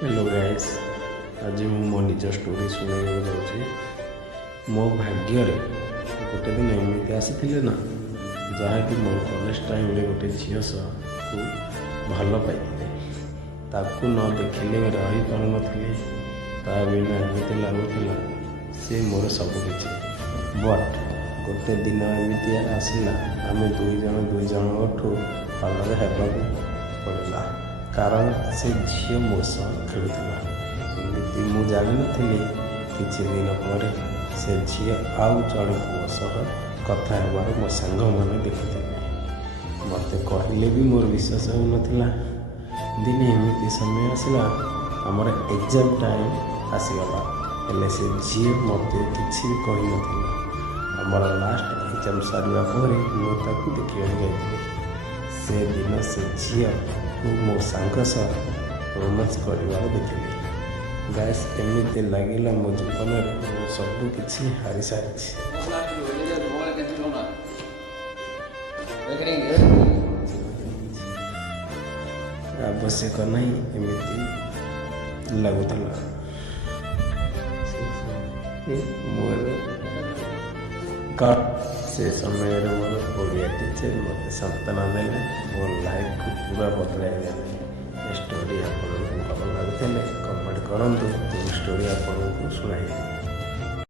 Hello guys. आज मो निज स्टोरी शुणा जाऊँगी। मो भाग्य गोटे दिन एमती आसी ना जहाँकि मो कॉलेज टाइम गोटे झील को भल पाई ताकू न देखिले रही पार नी बिना एमती लगुला सी मोर सबकि बट गोटे दिन एमती आसला आम दुई जन अलग होगा पड़ा कारण से झी मो सह खेलुला एमती मु जान नी किछि दिन पर से झी आउ जड़े पुओ सह कथा हेबार मो सांग मैंने देखते मत कहले भी मोर विश्वास हो नाला। दिने एमती समय आसला आमर एग्जाम टाइम आसीगला हेले से झी मत किसी भी कही ना आमर लास्ट एग्जाम सारा पर मुझे देखा जाइए से दिन से झी को मो सांग सह रोमांस कर देखिए। गैस एमती लगे मो जीवन में सब किसी हारी सारी आवश्यक नहीं एमती लगुला मोर कट से समय मोर ओडिया टीचर मत सांत्वना देले मोर लाइफ को पूरा बदलाई देले। स्टोरी आपको भल लगुले कमेंट करूँ स्टोरी आपको शुणाई।